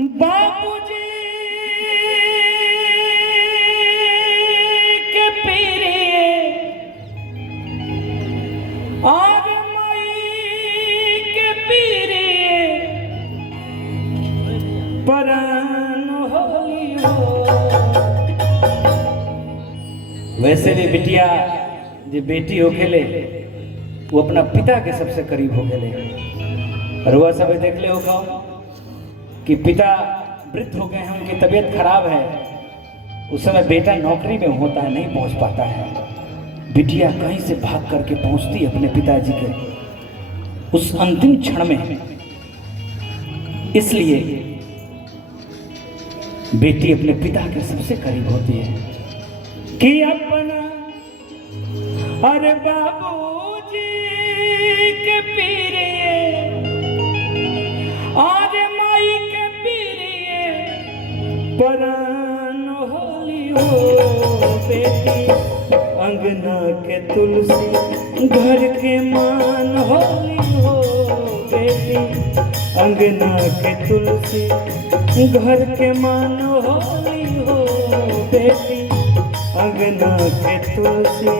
बाबूजी के पीरिए और मई के पीरिए परन होली हो। वैसे भी बिटिया जो बेटी हो खेले वो अपना पिता के सबसे करीब हो खेले। और वह सब देख ले होगा कि पिता वृद्ध हो गए हैं, उनकी तबीयत खराब है, उस समय बेटा नौकरी में होता है, नहीं पहुंच पाता है। बिटिया कहीं से भाग करके पहुंचती अपने पिताजी के उस अंतिम क्षण में। इसलिए बेटी अपने पिता के सबसे करीब होती है कि अपना अरे बाबूजी के पीरिए और माई के पीरिए परन होली हो। बेटी अंगना के तुलसी घर के मान होली हो। बेटी अंगना के तुलसी घर के मान होली हो। बेटी अंगना के तुलसी।